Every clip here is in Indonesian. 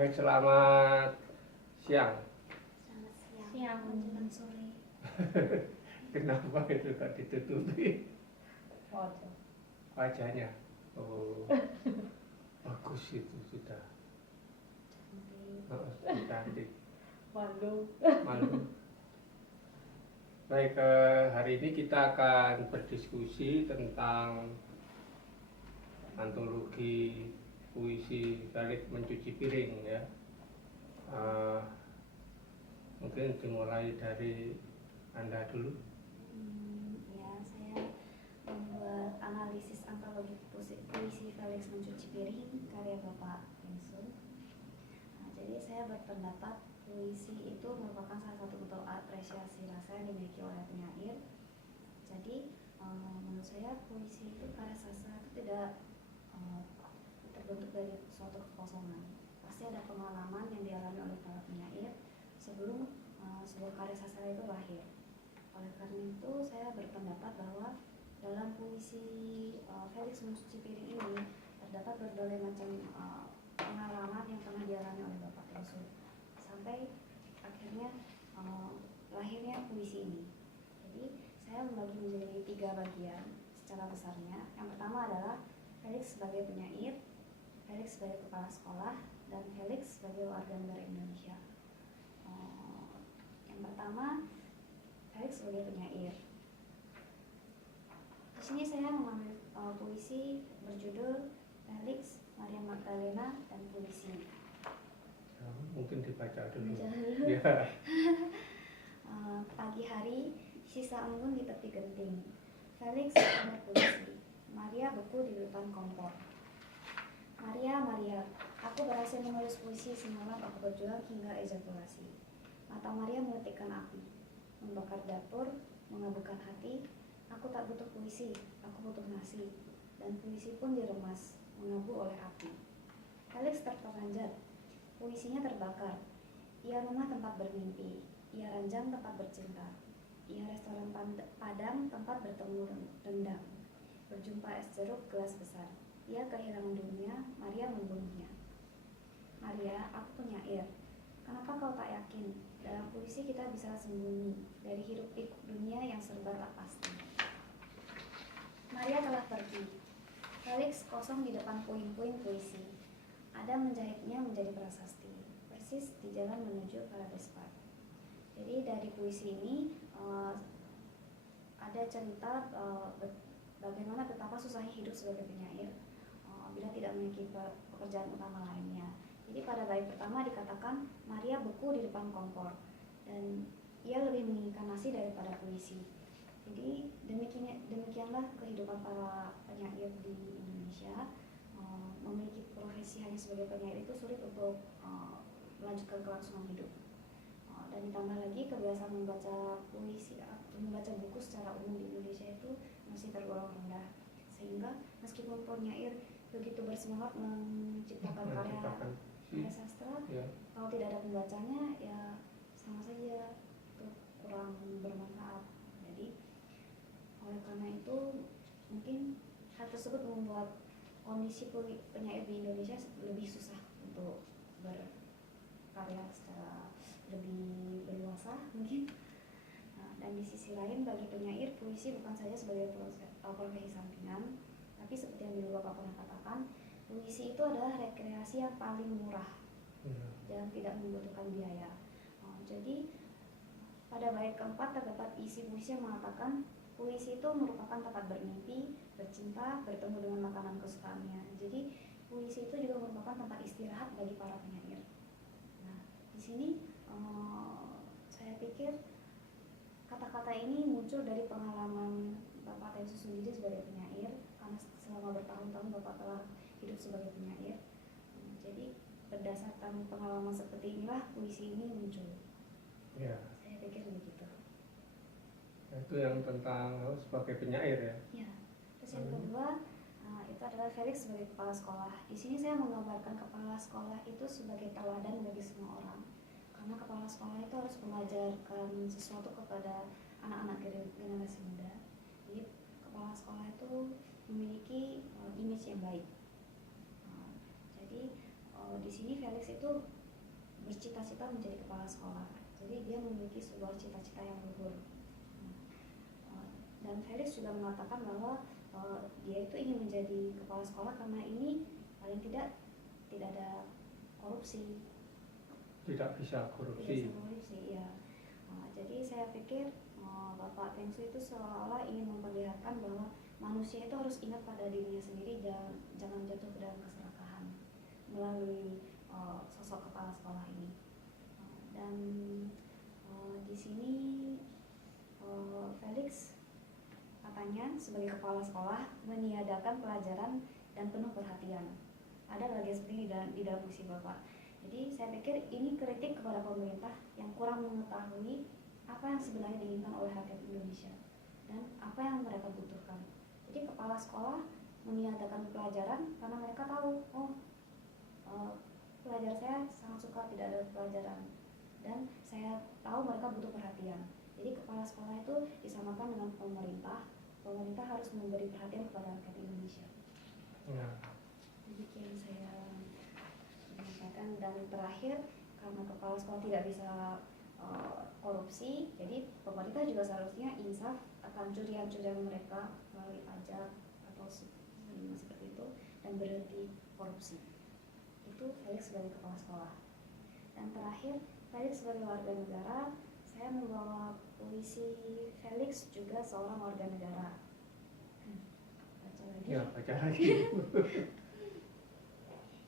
Baik, selamat siang. Selamat siang menjelang sore. Kenapa itu tak ditutupi Wajah. wajahnya? Oh, bagus itu sudah. Cantik. Malu. Malu. Baik, hari ini kita akan berdiskusi tentang antologi puisi Felix Mencuci Piring ya. Mungkin dimulai dari Anda dulu. Ya, saya membuat analisis antologi puisi Felix Mencuci Piring karya Bapak Pensul. Jadi saya berpendapat puisi itu merupakan salah satu bentuk apresiasi rasa yang dimiliki oleh penyair. Jadi menurut saya puisi itu karya sastra itu tidak terbentuk dari suatu kekosongan. Pasti ada pengalaman yang dialami oleh para penyair sebelum sebuah karya sastra itu lahir. Oleh karena itu saya berpendapat bahwa dalam puisi Felix Mencuci Piring ini terdapat berbagai macam pengalaman yang pernah dialami oleh Bapak Pensul sampai akhirnya lahirnya puisi ini. Jadi saya membagi menjadi 3 bagian secara besarnya. Yang pertama adalah Felix sebagai penyair, Felix sebagai kepala sekolah, dan Felix sebagai warga negara Indonesia. Yang pertama, Felix sebagai penyair. Di sini saya mengambil puisi berjudul Felix, Maria Magdalena, dan Puisi. Mungkin dibaca dulu. Ya. Pagi hari, sisa embun di tepi genting. Felix menulis puisi. Maria beku di depan kompor. Maria, aku berhasil menulis puisi semalam aku berjuang hingga ejakulasi. Mata Maria meletikkan api, membakar dapur, mengaburkan hati. Aku tak butuh puisi, aku butuh nasi. Dan puisi pun diremas, mengabu oleh api. Felix terperanjat, puisinya terbakar. Ia rumah tempat bermimpi, ia ranjang tempat bercinta, ia restoran Padang tempat bertemu rendang. Berjumpa es jeruk gelas besar. Ia kehilangan dunia, Maria membunuhnya. Maria, aku penyair. Kenapa kau tak yakin? Dalam puisi kita bisa sembunyi dari hiruk pikuk dunia yang serba tak pasti. Maria telah pergi. Felix kosong di depan puing-puing puisi. Ada menjahitnya menjadi prasasti, persis di jalan menuju Paradise Park. Jadi dari puisi ini ada cerita bagaimana betapa susahnya hidup sebagai penyair bila tidak memiliki pekerjaan utama lainnya. Jadi pada bait pertama dikatakan Maria beku di depan kompor dan ia lebih menginginkan nasi daripada puisi. Jadi demikianlah kehidupan para penyair di Indonesia. Memiliki profesi hanya sebagai penyair itu sulit untuk melanjutkan kelangsungan hidup. Dan ditambah lagi kebiasaan membaca puisi atau membaca buku secara umum di Indonesia itu masih tergolong rendah, sehingga meskipun penyair begitu bersemangat menciptakan karya sastra, ya, kalau tidak ada pembacanya ya sama saja itu kurang bermanfaat. Jadi oleh karena itu mungkin hal tersebut membuat kondisi penyair di Indonesia lebih susah untuk berkarya secara lebih berluasa mungkin. Dan di sisi lain bagi penyair puisi bukan saja sebagai profesi sampingan, tapi seperti yang dulu Bapak pernah katakan, puisi itu adalah rekreasi yang paling murah dan tidak membutuhkan biaya. Jadi pada bait keempat terdapat isi puisi yang mengatakan puisi itu merupakan tempat bermimpi, bercinta, bertemu dengan makanan kesukaannya. Jadi puisi itu juga merupakan tempat istirahat bagi para penyair. Nah, di sini saya pikir kata-kata ini muncul dari pengalaman Bapak Tensu sendiri sebagai penyair, karena selama bertahun-tahun Bapak telah hidup sebagai penyair. Jadi berdasarkan pengalaman seperti inilah puisi ini muncul. Ya. Saya pikir begitu. Itu yang tentang sebagai penyair ya. Ya. Terus yang kedua itu adalah Felix sebagai kepala sekolah. Di sini saya menggambarkan kepala sekolah itu sebagai teladan bagi semua orang. Karena kepala sekolah itu harus mengajarkan sesuatu kepada anak-anak generasi muda. Jadi kepala sekolah itu memiliki image yang baik. Jadi di sini Felix itu bercita-cita menjadi kepala sekolah. Jadi dia memiliki sebuah cita-cita yang luhur. Dan Felix juga mengatakan bahwa dia itu ingin menjadi kepala sekolah karena ini paling tidak ada korupsi. Tidak bisa korupsi. Ya. Jadi saya pikir Bapak Tengsu itu seolah-olah ingin memperlihatkan bahwa manusia itu harus ingat pada dirinya sendiri dan jangan jatuh ke dalam keserakahan melalui sosok kepala sekolah ini. Dan di sini Felix katanya sebagai kepala sekolah meniadakan pelajaran dan penuh perhatian. Ada lagi seperti di dalam puisi Bapak. Jadi saya pikir ini kritik kepada pemerintah yang kurang mengetahui apa yang sebenarnya diinginkan oleh rakyat Indonesia dan apa yang mereka butuhkan. Jadi kepala sekolah meniadakan pelajaran karena mereka tahu, pelajar saya sangat suka tidak ada pelajaran dan saya tahu mereka butuh perhatian. Jadi kepala sekolah itu disamakan dengan pemerintah. Pemerintah harus memberi perhatian kepada rakyat Indonesia. Ya. Demikian saya menyampaikan. Dan terakhir, karena kepala sekolah tidak bisa korupsi, jadi pemerintah juga seharusnya insaf akan curian-curian mereka melalui pajak atau seperti itu dan berhenti korupsi. Itu Felix sebagai kepala sekolah. Dan terakhir, Felix sebagai warga negara, saya membawa puisi Felix juga seorang warga negara. Baca lagi. Ya, baca lagi.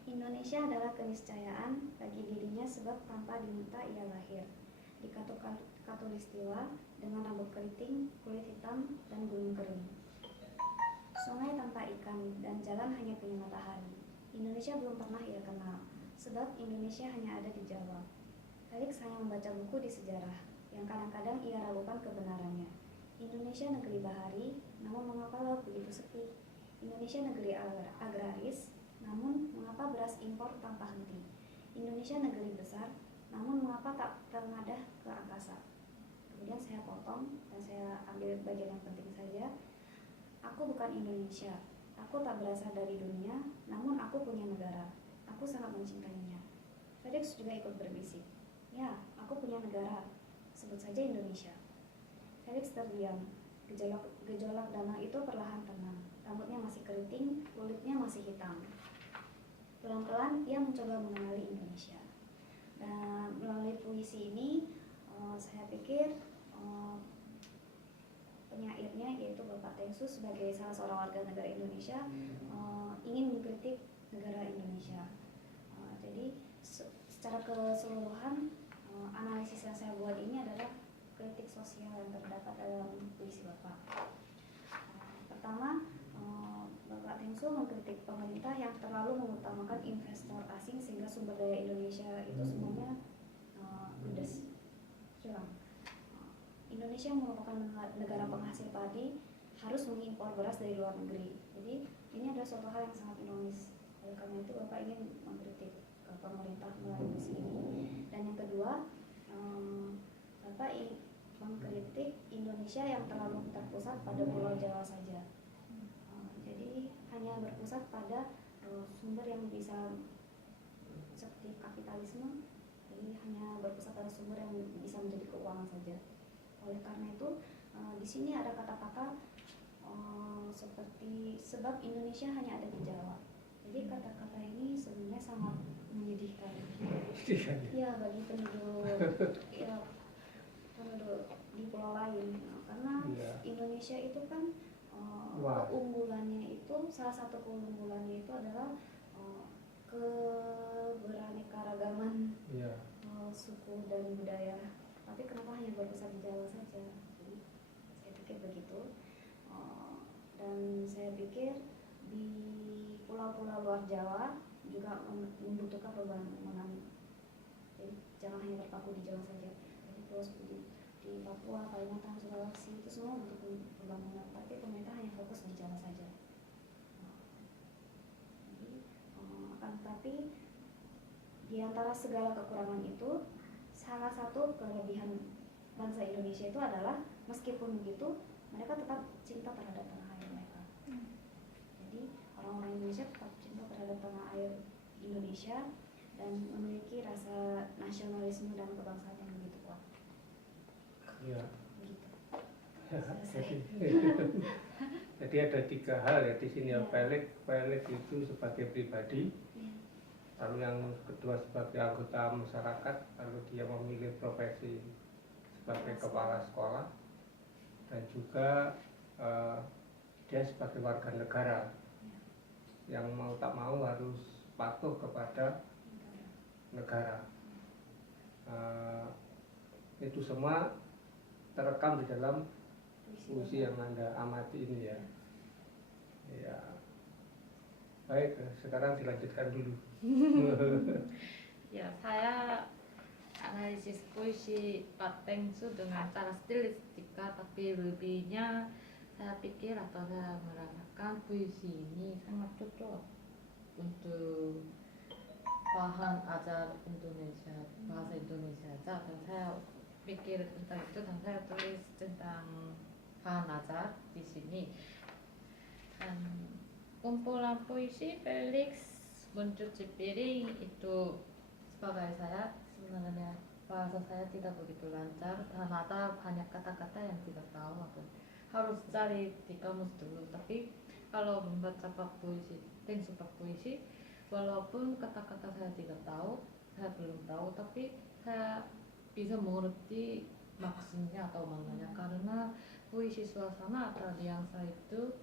Indonesia adalah keniscayaan bagi dirinya sebab tanpa diminta ia lahir. Di Katulistiwa dengan rambut keriting, kulit hitam, dan gunung kering. Sungai tanpa ikan dan jalan hanya punya matahari. Indonesia belum pernah ia kenal, sebab Indonesia hanya ada di Jawa. Felix hanya membaca buku di sejarah, yang kadang-kadang ia ragukan kebenarannya. Indonesia negeri bahari, namun mengapa laut begitu sepi? Indonesia negeri agraris, namun mengapa beras impor tanpa henti? Indonesia negeri besar, namun mengapa tak tengadah ke angkasa? Kemudian saya potong dan saya ambil bagian yang penting saja. Aku bukan Indonesia, aku tak berasal dari dunia, namun aku punya negara. Aku sangat mencintainya. Felix juga ikut berbisik. Ya, aku punya negara, sebut saja Indonesia. Felix terdiam. Gejolak danau itu perlahan tenang. Rambutnya masih keriting, kulitnya masih hitam. Pelan-pelan ia mencoba mengenali Indonesia. Dan melalui puisi ini, saya pikir penyairnya yaitu Bapak Tengsu sebagai salah seorang warga negara Indonesia ingin mengkritik negara Indonesia. Jadi secara keseluruhan analisis yang saya buat ini adalah kritik sosial yang terdapat dalam puisi Bapak. Pertama, Bapak Tengsu mengkritik pemerintah yang terlalu mengutamakan investor asing sehingga sumber daya Indonesia itu semuanya ludes, hilang. Indonesia merupakan negara penghasil padi, harus mengimpor beras dari luar negeri. Jadi ini adalah suatu hal yang sangat ironis. Oleh karena itu Bapak ingin mengkritik pemerintah melalui puisi ini. Dan yang kedua, Bapak mengkritik Indonesia yang terlalu terpusat pada Pulau Jawa saja. Jadi hanya berpusat pada sumber yang bisa seperti kapitalisme, jadi hanya berpusat pada sumber yang bisa menjadi keuangan saja. Oleh karena itu di sini ada kata-kata seperti sebab Indonesia hanya ada di Jawa. Jadi kata-kata ini sebenarnya sangat menyedihkan. Ya bagi penduduk penduduk di pulau lain, karena Indonesia itu kan keunggulannya itu, salah satu keunggulannya itu adalah keberaneka-ragaman suku dan budaya. Tapi kenapa hanya berpusat di Jawa saja? Jadi saya pikir begitu. Dan saya pikir di pulau-pulau luar Jawa juga membutuhkan pembangunan. Jadi jangan hanya terpaku di Jawa saja. Jadi pulau seperti di Papua, Kalimantan, Sulawesi itu semua butuh pembangunan, tapi pemerintah hanya fokus di Jawa saja. Jadi akan tetapi di antara segala kekurangan itu, salah satu kelebihan bangsa Indonesia itu adalah meskipun begitu mereka tetap cinta terhadap tanah air mereka. Jadi orang-orang Indonesia tetap cinta terhadap tanah air Indonesia dan memiliki rasa nasionalisme dan kebangsaan yang begitu kuat. Ya. Begitu. Jadi ada 3 hal ya di sini ya. Ya. Pelik itu sebagai pribadi, Ya. lalu yang kedua sebagai anggota masyarakat, lalu dia memilih profesi sebagai kepala sekolah, dan juga dia sebagai warga negara yang mau tak mau harus patuh kepada negara. Itu semua terekam di dalam puisi yang Anda amati ini ya. Ya. Baik, sekarang dilanjutkan dulu. Ya, saya analisis puisi Pak Tengsu dengan cara stilistika, tapi lebihnya saya pikir atau saya merasakan puisi ini sangat cocok untuk bahan ajar Indonesia, bahasa Indonesia aja. Dan saya pikir tentang itu dan saya tulis tentang bahan ajar di sini. Dan kumpulan puisi Felix mencuci piring itu sebagai saya sebenarnya bahasa saya tidak begitu lancar dan ada banyak kata-kata yang tidak tahu atau harus cari di kamus dulu. Tapi kalau membaca bab puisi, Tengsu bab puisi, walaupun kata-kata saya tidak tahu, saya belum tahu, tapi saya bisa mengerti maksudnya atau maknanya karena puisi suasana atau diangsa itu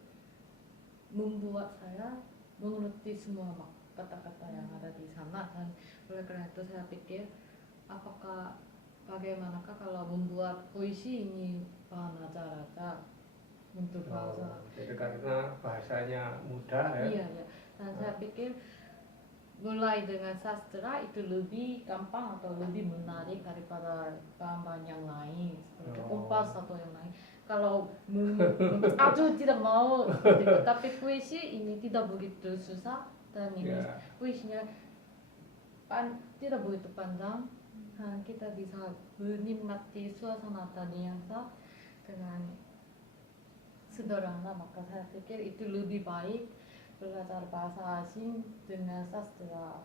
membuat saya mengerti semua kata-kata yang ada di sana. Dan oleh karena itu saya pikir bagaimanakah kalau membuat puisi ini bahan ajar-ajar untuk bahasa. Jadi karena bahasanya mudah ya. Iya, ya. Dan saya pikir mulai dengan sastra itu lebih gampang atau lebih menarik daripada bahan-bahan yang lain seperti kompas atau yang lain. Kalau aduh tidak mau seperti itu. Tapi puisi ini tidak begitu susah dan ini puisinya tidak begitu panjang dan kita bisa menikmati suasana dan nuansa dengan sederhana. Maka saya pikir itu lebih baik belajar bahasa asing dengan sastra.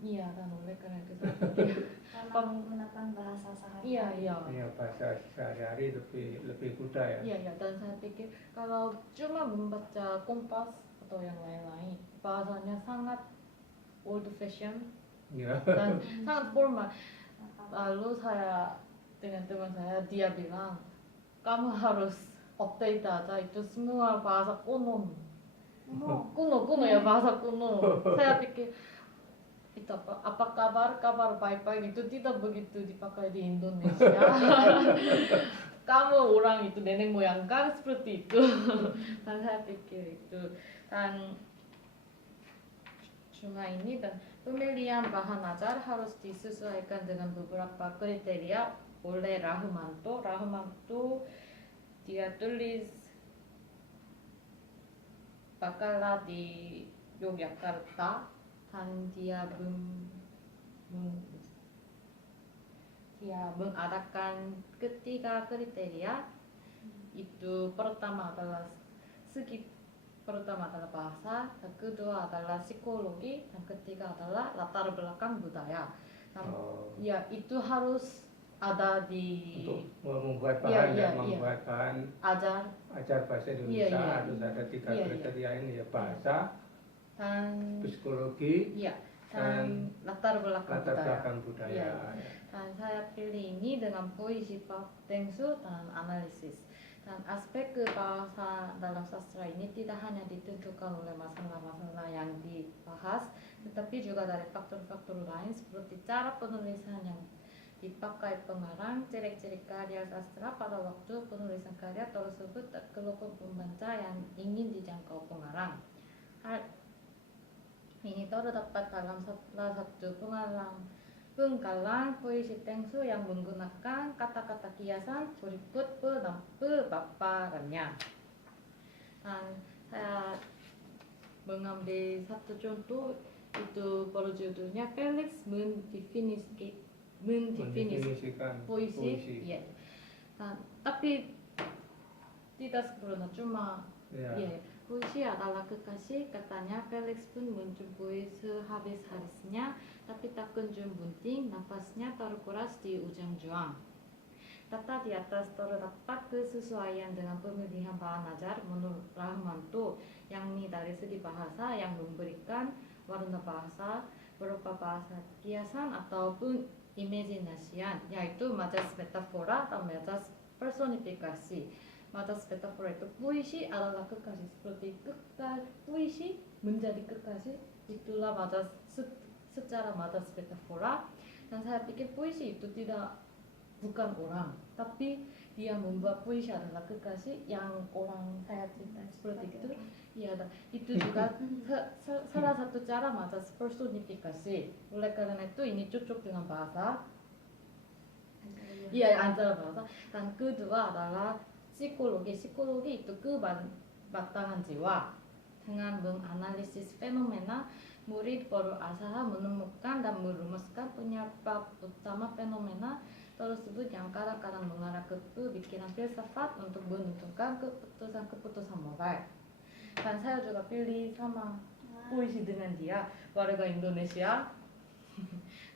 Iya, dan oleh karena itu saya pikir karena menggunakan bahasa sehari-hari. Iya, bahasa sehari-hari lebih mudah ya. Iya, dan saya pikir kalau cuma membaca kompas atau yang lain-lain, bahasanya sangat old fashion dan sangat formal. Lalu saya dengan teman saya, dia bilang kamu harus update aja, itu semua bahasa kuno ya, bahasa kuno. Saya pikir itu apa kabar baik-baik itu tidak begitu dipakai di Indonesia. Kamu orang itu nenek moyang kan seperti itu. Dan saya pikir itu. Dan cuma ini dan pemilihan bahan ajar harus disesuaikan dengan beberapa kriteria oleh Rahumanto. Rahumanto dia tulis Bakalah di Yogyakarta dan dia mengadakan ketiga kriteria. Itu pertama adalah bahasa, yang kedua adalah psikologi, dan ketiga adalah latar belakang budaya. Dan ya itu harus ada di untuk membuat bahan ajar bahasa Indonesia. Harus ada 3 kriteria ini ya, bahasa, dan psikologi, dan latar belakang budaya. Dan saya pilih ini dengan puisi Pak Tengsu dan analisis. Dan aspek bahasa dalam sastra ini tidak hanya ditentukan oleh masalah-masalah yang dibahas, tetapi juga dari faktor-faktor lain seperti cara penulisan yang dipakai pengarang, ciri-ciri karya sastra pada waktu penulisan karya tersebut, dan kelompok pembaca yang ingin dijangkau pengarang. Hal ini terdapat dalam salah satu penggalan puisi Tengsu yang menggunakan kata-kata kiasan berikut pemaparannya. Dan saya mengambil satu contoh, itu berjudulnya Felix mendefinisikan puisi. Ya. Tapi tidak sempurna, cuma puisi adalah kekasih, katanya Felix pun menjumpai sehabis-habisnya, tapi tak kunjung bunting, napasnya terkuras di ujung juang. Data di atas terdapat kesesuaian dengan pemilihan bahan ajar menurut Rahmanto, yakni dari segi bahasa yang memberikan warna bahasa berupa bahasa kiasan ataupun imajinasian, yaitu majas metafora dan majas personifikasi. Majas metafora itu puisi adalah kekasih, seperti puisi menjadi kekasih, itulah majas secara majas metafora. Dan saya pikir puisi itu bukan orang, tapi dia membuat puisi adalah kekasih yang orang saya cintai seperti itu. Ya, itu juga salah satu cara majas personifikasi. Oleh karena itu ini cocok dengan bahasa. Iya, antara bahasa. Dan kedua adalah psikologi. Psikologi itu kebatangan jiwa. Dengan menganalisis fenomena, murid berusaha menemukan dan merumuskan penyebab utama fenomena tersebut yang kadang-kadang mengarah ke pemikiran filsafat untuk menentukan keputusan moral. Dan saya juga pilih sama puisi dengan dia, warga Indonesia.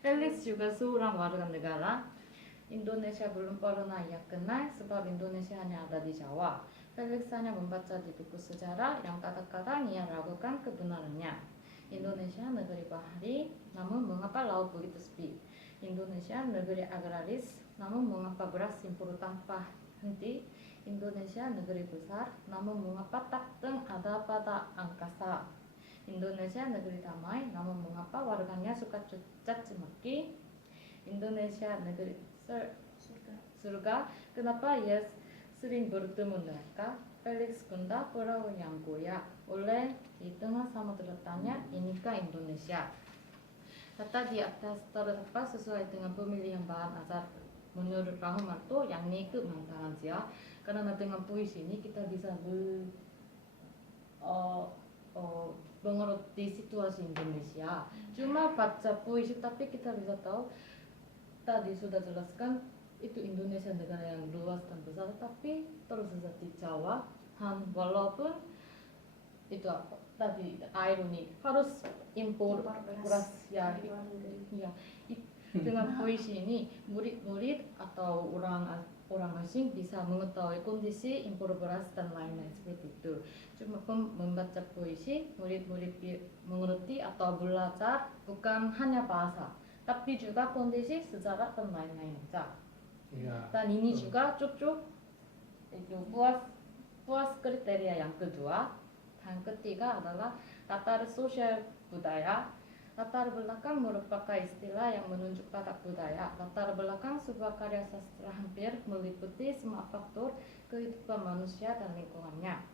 Felix juga seorang warga negara Indonesia, belum pernah ia kenal sebab Indonesia hanya ada di Jawa. Felix hanya membaca di buku sejarah yang kadang-kadang ia ragukan kebenarannya. Indonesia negeri bahari, namun mengapa laut begitu sepi? Indonesia negeri agraris, namun mengapa beras impor tanpa henti? Indonesia negeri besar, namun mengapa tak ada pada angkasa? Indonesia negeri damai, namun mengapa warganya suka caci maki? Indonesia negeri surga, kenapa ia sering bertemu neraka? Felix Kunda perahu yang goyah oleh di tengah samudera tanya, inikah Indonesia? Data di atas terdapat sesuai dengan pemilihan bahan ajar menurut Rahmanto, yakni kemantangan jiwa. Karena dengan puisi ini kita bisa mengerti situasi Indonesia. Cuma baca puisi tapi kita bisa tahu, tadi sudah jelaskan itu Indonesia negara yang luas dan besar, tapi tersesat di Jawa. Walaupun itu tadi ironi harus impor beras ya, dengan puisi ini murid-murid atau orang asing bisa mengetahui kondisi impor beras dan lain-lain seperti itu. Cuma membaca puisi murid-murid mengerti atau belajar bukan hanya bahasa, tapi juga kondisi sejarah dan lain-lain saja. Ya, Dan ini juga cocok itu puas kriteria yang kedua. Dan ketiga adalah latar sosial budaya. Latar belakang merupakan istilah yang menunjuk pada budaya. Latar belakang sebuah karya sastra hampir meliputi semua faktor kehidupan manusia dan lingkungannya,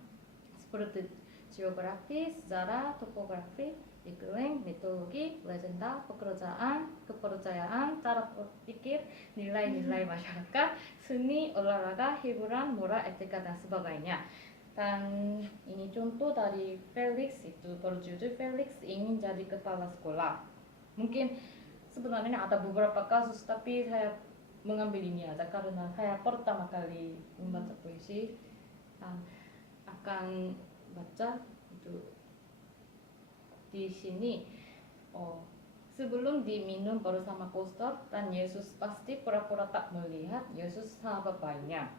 seperti geografi, sejarah, topografi, iklim, mitologi, legenda, kepercayaan, cara berpikir, nilai-nilai masyarakat, seni, olahraga, hiburan, moral, etika, dan sebagainya. Dan ini contoh dari Felix, itu berjudul Felix ingin jadi kepala sekolah. Mungkin sebenarnya ada beberapa kasus, tapi saya mengambil ini aja karena saya pertama kali membaca puisi dan akan baca itu di sini. Sebelum diminum bersama koster dan Yesus pasti pura-pura tak melihat Yesus sahabat banyak.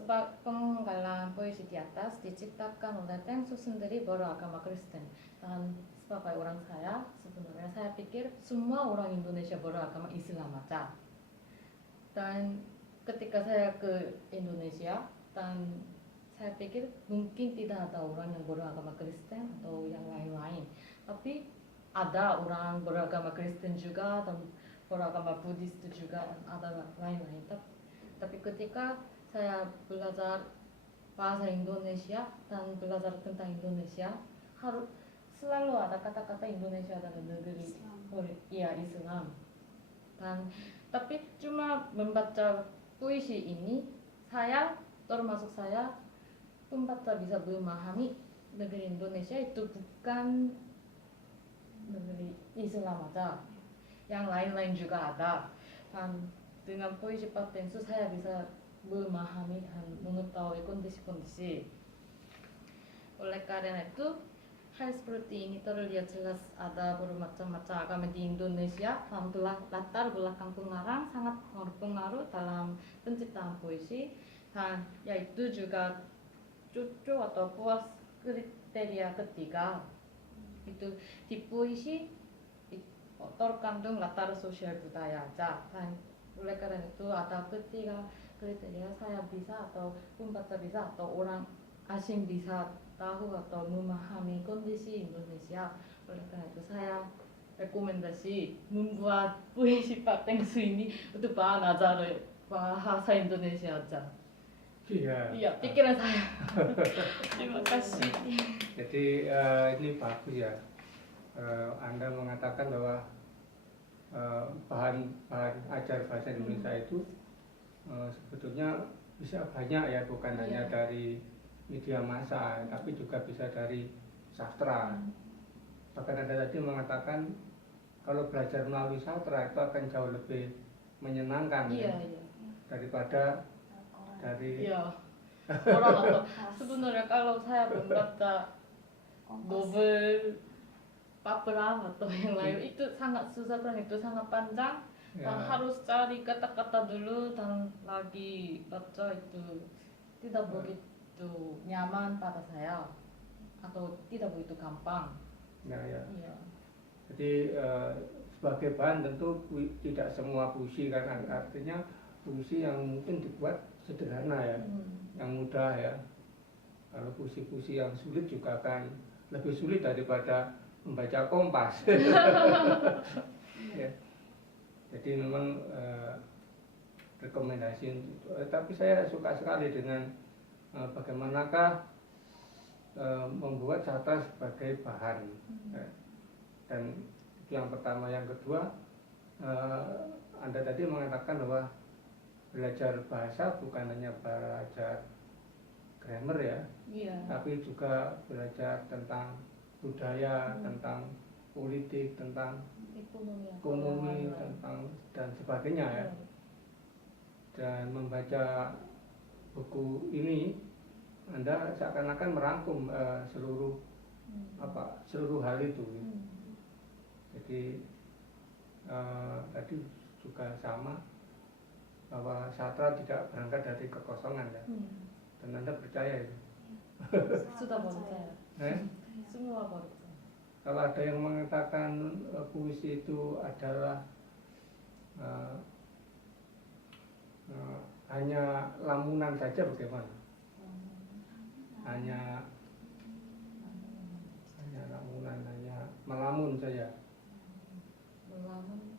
Sebab penggalan puisi di atas diciptakan oleh Tensu sendiri beragama Kristen. Dan sebagai orang saya, sebenarnya saya pikir semua orang Indonesia beragama Islam aja. Dan ketika saya ke Indonesia, dan saya pikir mungkin tidak ada orang yang beragama Kristen atau yang lain-lain. Tapi ada orang beragama Kristen juga dan beragama Buddhis juga, dan ada lain-lain. Tapi ketika saya belajar bahasa Indonesia dan belajar tentang Indonesia, harus selalu ada kata-kata Indonesia dalam negeri Islam. Dan tapi cuma membaca puisi ini, termasuk saya pembaca bisa memahami negeri Indonesia itu bukan negeri Islam aja, yang lain-lain juga ada. Dan dengan puisi Patensu saya bisa memahami dan mengetahui kondisi-kondisi. Oleh karena itu, hal seperti ini terlihat jelas ada bermacam-macam agama di Indonesia dan latar belakang pengarang sangat berpengaruh dalam penciptaan puisi, dan yaitu juga cocok atau puas kriteria ketiga, itu di puisi terkandung latar sosial budaya aja, dan oleh karena itu ada ketiga kriteria saya bisa atau pembaca bisa atau orang asing bisa tahu atau memahami kondisi Indonesia. Oleh karena itu saya rekomendasi membuat puisi Pak Tengsu ini untuk bahan ajar bahasa Indonesia aja. Iya. Iya, pikiran saya. Terima kasih. Jadi ini bagus ya. Anda mengatakan bahwa bahan ajar bahasa Indonesia itu sebetulnya bisa banyak ya, bukan hanya dari media massa, tapi juga bisa dari sastra. Bahkan Anda tadi mengatakan kalau belajar melalui sastra itu akan jauh lebih menyenangkan Iya, ya, iya. daripada dari Iya. Orang atau sebenarnya kalau saya membaca novel Paperam atau yang lain itu sangat susah, dan itu sangat panjang dan harus cari kata-kata dulu dan lagi baca, itu tidak begitu nyaman pada saya atau tidak begitu gampang. ya. Iya. Jadi sebagai bahan tentu tidak semua puisi kan, artinya puisi yang mungkin dibuat sederhana ya, yang mudah ya. Kalau puisi-puisi yang sulit juga akan lebih sulit daripada membaca Kompas. Ya. Jadi memang rekomendasi untuk, tapi saya suka sekali dengan bagaimanakah membuat sastra sebagai bahan. Dan itu yang pertama. Yang kedua, Anda tadi mengatakan bahwa belajar bahasa bukan hanya belajar grammar ya, tapi juga belajar tentang budaya, tentang politik, tentang ekonomi, tentang dan sebagainya ya. Dan membaca buku ini Anda seakan-akan merangkum seluruh hal itu. Jadi tadi juga sama, bahwa sastra tidak berangkat dari kekosongan ya. Dan Anda percaya itu? Sudah percaya. Semua percaya. Kalau ada yang mengatakan puisi itu adalah hanya lamunan saja, bagaimana? Hanya lamunan, hanya melamun saja. Melamun.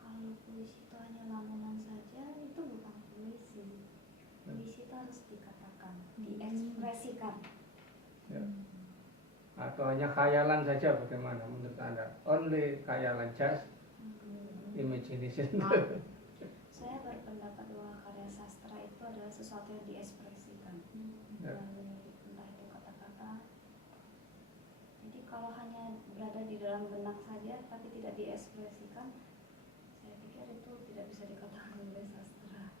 Kalau puisi itu hanya lamunan saja, itu bukan puisi. Puisi itu harus dikatakan, diekspresikan. Ya. Atau hanya khayalan saja, bagaimana menurut Anda? Only khayalan, just imagination. Saya berpendapat bahwa karya sastra itu adalah sesuatu yang diekspresikan melalui entah itu kata-kata. Jadi kalau hanya berada di dalam benak saja tapi tidak diekspresikan, saya pikir itu tidak bisa dikatakan oleh sastra.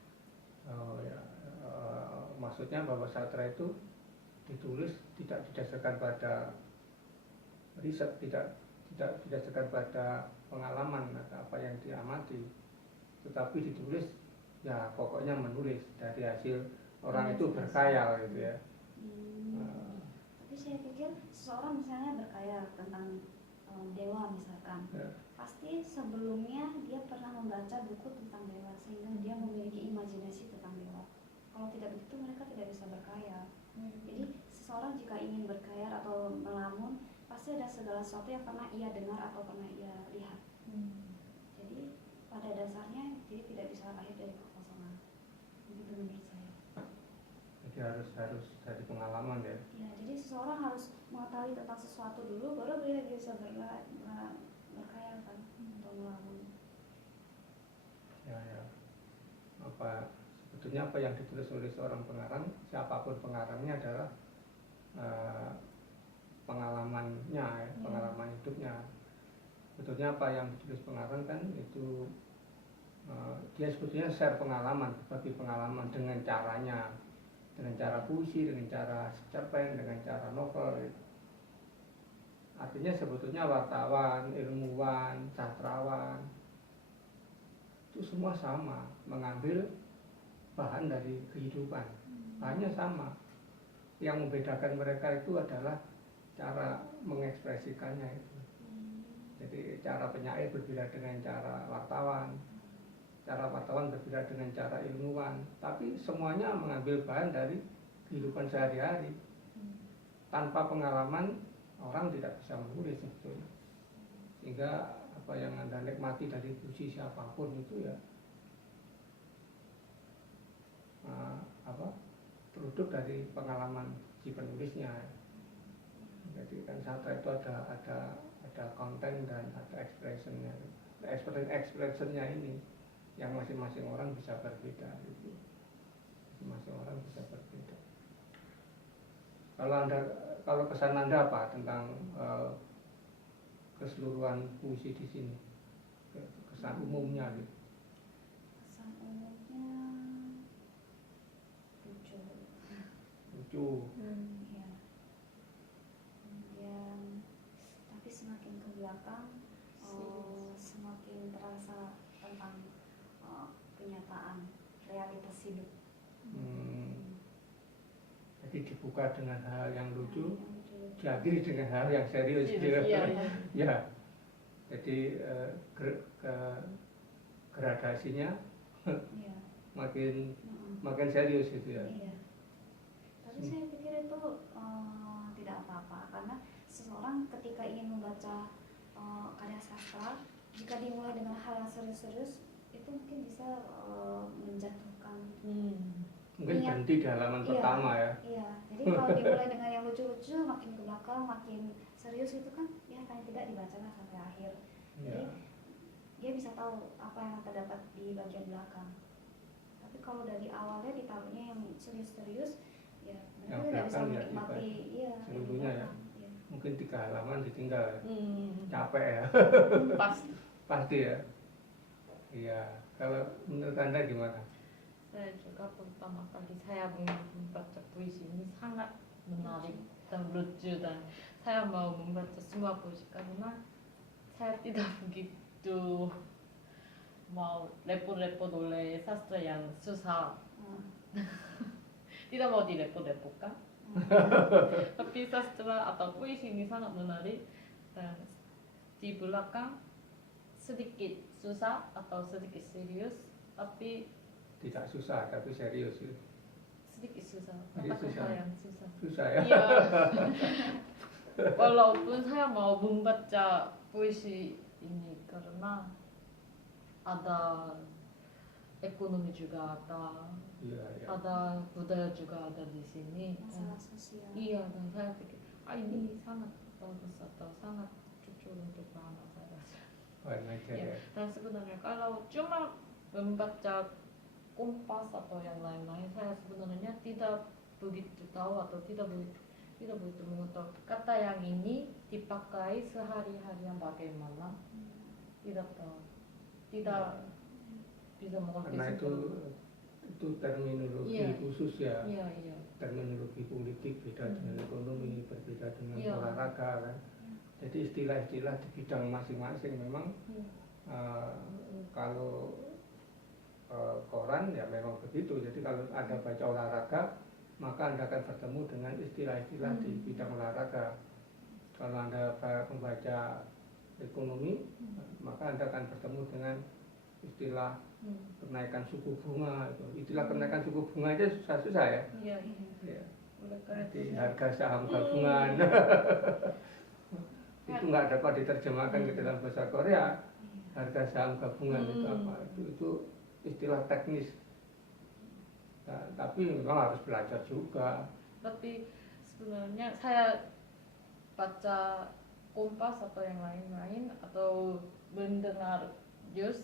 Oh ya, maksudnya bahwa sastra itu ditulis tidak didasarkan pada riset, tidak didasarkan pada pengalaman atau apa yang diamati, tetapi ditulis ya pokoknya menulis dari hasil orang itu berkhayal gitu ya. Tapi saya pikir seseorang misalnya berkhayal tentang dewa misalkan, pasti sebelumnya dia pernah membaca buku tentang dewa sehingga dia memiliki imajinasi tentang dewa. Kalau tidak begitu mereka tidak bisa berkhayal. Jadi seseorang jika ingin berkhayal atau melamun, pasti ada segala sesuatu yang pernah ia dengar atau pernah ia lihat. Jadi pada dasarnya jadi tidak bisa lahir dari kekosongan. Begitu menurut saya. Jadi harus dari pengalaman ya. Ya, jadi seseorang harus mengetahui tentang sesuatu dulu, baru dia bisa berkhayal kan atau melamun. Ya. Sebetulnya apa yang ditulis oleh seorang pengarang, siapapun pengarangnya adalah pengalamannya ya, pengalaman hidupnya. Sebetulnya apa yang ditulis pengarang kan itu dia sebetulnya share pengalaman, berbagi pengalaman dengan caranya. dengan cara puisi, dengan cara cerpen, dengan cara novel. Artinya sebetulnya wartawan, ilmuwan, sastrawan itu semua sama, mengambil bahan dari kehidupan. Bahannya sama. Yang membedakan mereka itu adalah cara mengekspresikannya itu. Jadi cara penyair berbeda dengan cara wartawan berbeda dengan cara ilmuwan, tapi semuanya mengambil bahan dari kehidupan sehari-hari. Tanpa pengalaman orang tidak bisa menulis sebetulnya. Sehingga apa yang Anda nikmati dari puisi siapapun itu ya produk dari pengalaman si penulisnya. Jadi kan sastra itu ada konten dan ada expressionnya. Expressionnya ini yang masing-masing orang bisa berbeda gitu. Masing-masing orang bisa berbeda. Kalau kesan Anda apa tentang keseluruhan puisi di sini? Kesan umumnya gitu. Kesan umumnya lucu. Ya. Kemudian tapi semakin ke belakang semakin terasa tentang kenyataan realitas hidup. Jadi dibuka dengan hal yang lucu, diakhiri dengan hal yang serius. Ya. Jadi gradasinya makin serius gitu ya. Iya. Tapi saya pikir itu tidak apa-apa, karena seseorang ketika ingin membaca karya sastra, jika dimulai dengan hal yang serius-serius, itu mungkin bisa menjatuhkan. Mungkin berhenti di halaman pertama ya. Iya. Jadi kalau dimulai dengan yang lucu-lucu, makin ke belakang, makin serius itu kan, ya paling tidak dibacalah sampai akhir. Jadi dia bisa tahu apa yang terdapat di bagian belakang. Tapi kalau dari awalnya ditaruhnya yang serius-serius, ya mereka tidak bisa menikmati seluruhnya ya. Mungkin 3 halaman ditinggal ya. Capek ya. Pasti ya. Iya. Kalau menurut Anda gimana? Saya juga pertama kali saya membaca puisi ini sangat menarik dan lucu, dan saya mau membaca semua puisi karena saya tidak begitu mau repot-repot oleh sastra yang susah. Tidak mau direpot-repotkan. Tapi sastra atau puisi ini sangat menarik, dan di belakang sedikit susah atau sedikit serius, tapi tidak susah tapi serius. sedikit susah. Sedikit susah. Yang susah. Susah ya. Iya. Walaupun saya mau membaca puisi ini karena ada ekonomi juga ada, ada budaya juga ada di sini. Masalah sosial. Iya, dan saya pikir ini sangat bagus atau sangat cocok untuk anak saya. Ya. Dan sebenarnya kalau cuma membaca Kompas atau yang lain-lain, saya sebenarnya tidak begitu tahu atau tidak begitu mengetahui kata yang ini dipakai sehari-hari yang bagaimana, tidak tahu, tidak bisa mengerti. Karena itu terminologi khusus ya. Terminologi politik beda dengan ekonomi, berbeda dengan olahraga kan. Jadi istilah-istilah di bidang masing-masing memang kalau koran ya memang begitu. Jadi kalau Anda baca olahraga, maka Anda akan bertemu dengan istilah-istilah di bidang olahraga. Kalau Anda membaca ekonomi, maka Anda akan bertemu dengan istilah kenaikan suku bunga. Istilah kenaikan suku bunga aja susah-susah ya. Iya. Jadi harga saham gabungan itu nggak dapat diterjemahkan ke dalam bahasa Korea. Harga saham gabungan itu apa? Itu istilah teknis. Nah, tapi memang harus belajar juga. Tapi sebenarnya saya baca Kompas atau yang lain-lain atau mendengar news